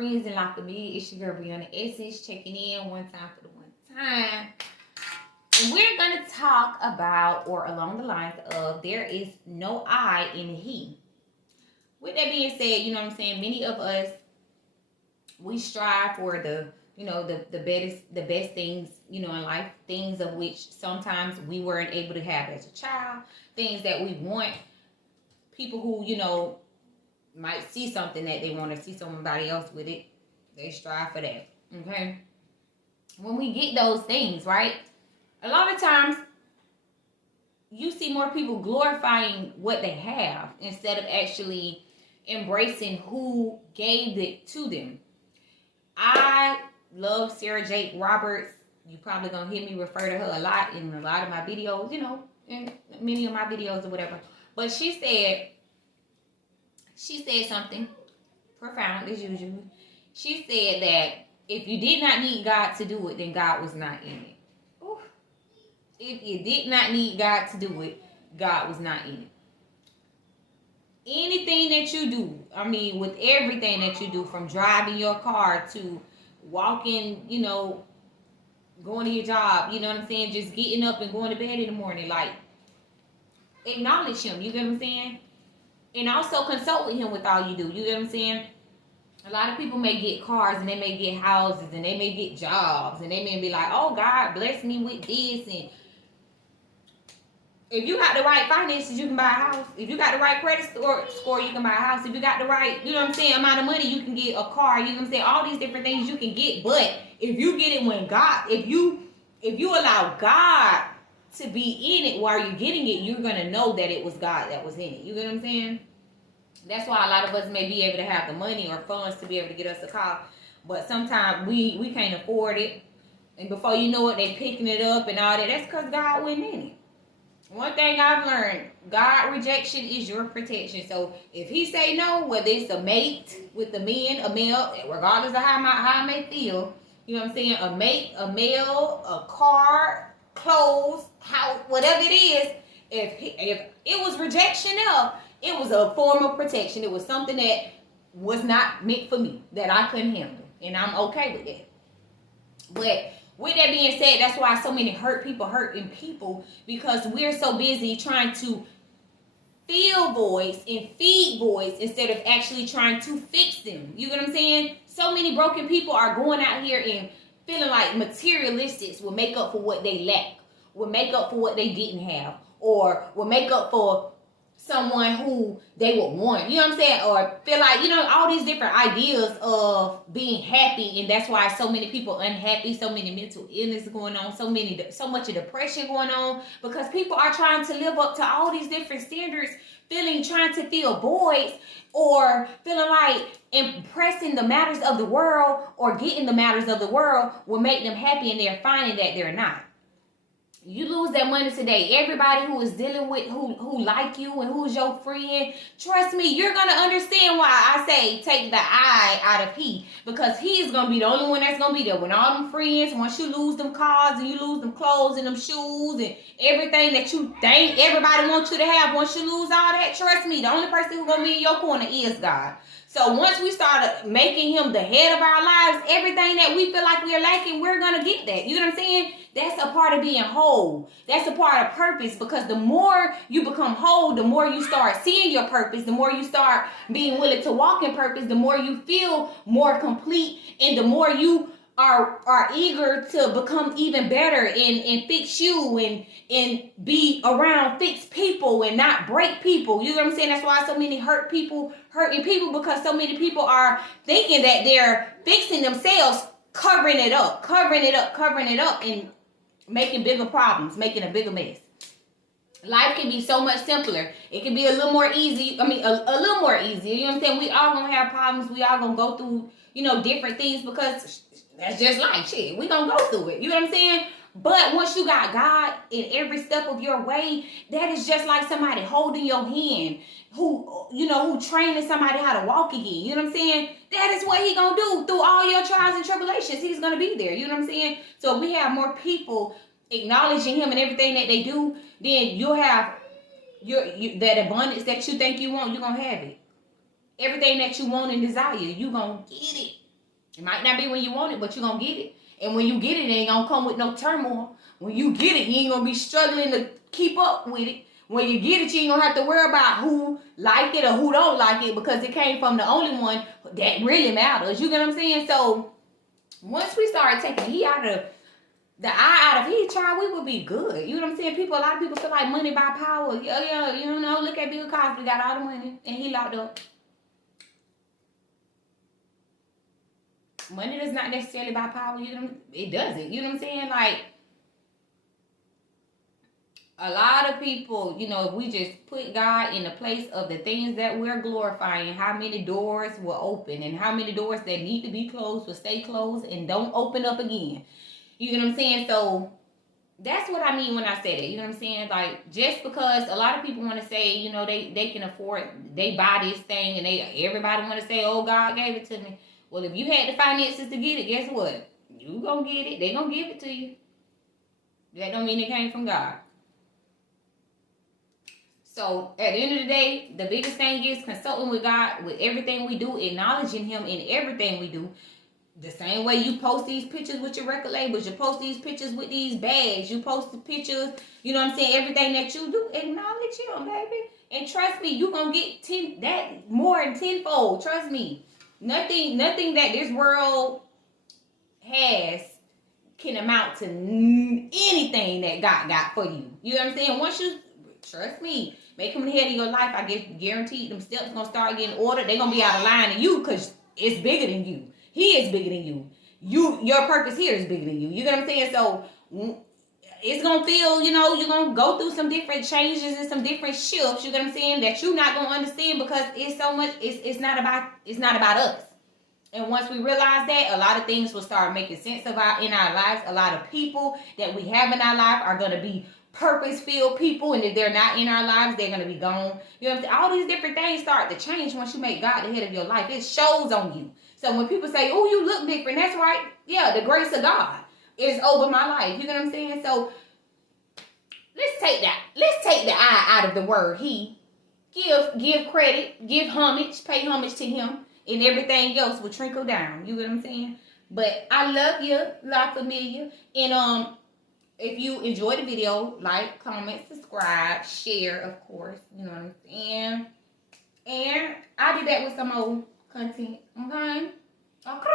friends and lock me. It's your girl Brianna Essence checking in one time for the one time. And we're gonna talk about, or along the lines of, there is no I in he. With that being said, you know what I'm saying, many of us, we strive for the best things, in life, things of which sometimes we weren't able to have as a child, things that we want. People who, might see something that they want to see somebody else with it, they strive for that. Okay? When we get those things, right? A lot of times you see more people glorifying what they have instead of actually embracing who gave it to them. I love Sarah Jake Roberts. You probably gonna hear me refer to her a lot in a lot of my videos, in many of my videos or whatever. But she said something profound as usual. She said that if you did not need God to do it, then God was not in it. Ooh. If you did not need God to do it, God was not in it. Anything that you do, with everything that you do, from driving your car to walking, going to your job, you know what I'm saying, just getting up and going to bed in the morning, like, acknowledge him, you get what I'm saying? And also consult with him with all you do, you get what I'm saying? A lot of people may get cars and they may get houses and they may get jobs and they may be like, oh, God bless me with this. And if you got the right finances, you can buy a house. If you got the right credit score, you can buy a house. If you got the right, amount of money, you can get a car. You know what I'm saying? All these different things you can get. But if you get it when God, if you allow God to be in it while you're getting it, you're going to know that it was God that was in it. You get what I'm saying? That's why a lot of us may be able to have the money or funds to be able to get us a car. But sometimes we can't afford it. And before you know it, they picking it up and all that. That's because God wasn't in it. One thing I've learned, God rejection is your protection. So if he say no, whether it's a mate with a male, regardless of how I may feel, you know what I'm saying, a mate, a male, a car, clothes, house, whatever it is, if it was rejection it was a form of protection. It was something that was not meant for me, that I couldn't handle. And I'm okay with that. But with that being said, that's why so many hurting people, because we're so busy trying to fill voids and feed voids instead of actually trying to fix them. You get what I'm saying? So many broken people are going out here and feeling like materialistics will make up for what they lack, will make up for what they didn't have, or will make up for someone who they would want, you know what I'm saying, or feel like, all these different ideas of being happy. And that's why so many people unhappy, so many mental illness going on, so much of depression going on, because people are trying to live up to all these different standards, trying to fill voids, or feeling like impressing the matters of the world or getting the matters of the world will make them happy, and they're finding that they're not. You lose that money today. Everybody who is dealing with, who like you and who's your friend, trust me, you're going to understand why I say take the I out of he. Because he is going to be the only one that's going to be there. When all them friends, once you lose them cars and you lose them clothes and them shoes and everything that you think everybody wants you to have, once you lose all that, trust me, the only person who's going to be in your corner is God. So once we start making him the head of our lives, everything that we feel like we're lacking, we're going to get that. You know what I'm saying? That's a part of being whole. That's a part of purpose, because the more you become whole, the more you start seeing your purpose, the more you start being willing to walk in purpose, the more you feel more complete, and the more you are eager to become even better and fix you and be around fixed people and not break people. You know what I'm saying? That's why so many hurting people, because so many people are thinking that they're fixing themselves, covering it up, and making bigger problems, making a bigger mess. Life can be so much simpler. It can be a little more easy. A little more easy. You know what I'm saying? We all gonna have problems. We all gonna go through, different things, because that's just life. Shit, we gonna go through it. You know what I'm saying? But once you got God in every step of your way, that is just like somebody holding your hand, who training somebody how to walk again. You know what I'm saying? That is what he gonna do through all your trials and tribulations. He's gonna be there. You know what I'm saying? So if we have more people acknowledging him and everything that they do, then you'll have that abundance that you think you want. You're gonna have it. Everything that you want and desire, you gonna get it. It might not be when you want it, but you're going to get it. And when you get it, it ain't going to come with no turmoil. When you get it, you ain't going to be struggling to keep up with it. When you get it, you ain't going to have to worry about who like it or who don't like it, because it came from the only one that really matters. You get what I'm saying? So once we start taking the eye out of his child, we would be good. You know what I'm saying? A lot of people feel like money by power. Yeah, you know, look at Bill Cosby, got all the money and he locked up. Money does not necessarily buy power. You know, it doesn't. You know what I'm saying? Like, a lot of people, you know, if we just put God in the place of the things that we're glorifying, how many doors will open and how many doors that need to be closed will stay closed and don't open up again. You know what I'm saying? So that's what I mean when I say that. You know what I'm saying? Like, just because a lot of people want to say, you know, they can afford, they buy this thing, and everybody want to say, oh, God gave it to me. Well, if you had the finances to get it, guess what? You gonna get it. They gonna give it to you. That don't mean it came from God. So at the end of the day, the biggest thing is consulting with God with everything we do, acknowledging him in everything we do. The same way you post these pictures with your record labels, you post these pictures with these bags, you post the pictures, you know what I'm saying, everything that you do, acknowledge him, baby. And trust me, you're going to get that more than tenfold. Trust me. Nothing that this world has can amount to anything that God got for you. You know what I'm saying? Once you, trust me, make him the head of your life, I guess guaranteed them steps going to start getting ordered. They're going to be out of line to you because it's bigger than you. He is bigger than you. Your purpose here is bigger than you. You know what I'm saying? So it's going to feel, you know, you're going to go through some different changes and some different shifts, you know what I'm saying, that you're not going to understand because it's so much, it's not about us. And once we realize that, a lot of things will start making sense in our lives. A lot of people that we have in our life are going to be purpose-filled people, and if they're not in our lives, they're going to be gone. You know what I'm saying? All these different things start to change once you make God the head of your life. It shows on you. So when people say, oh, you look different, that's right. Yeah, the grace of God is over my life. You know what I'm saying? So let's take the I out of the word he. Give credit, give homage, pay homage to him, and everything else will trickle down. You know what I'm saying? But I love you, La Familia. And if you enjoyed the video, like, comment, subscribe, share, of course. You know what I'm saying? And I'll be back with some more content. Okay? Okay.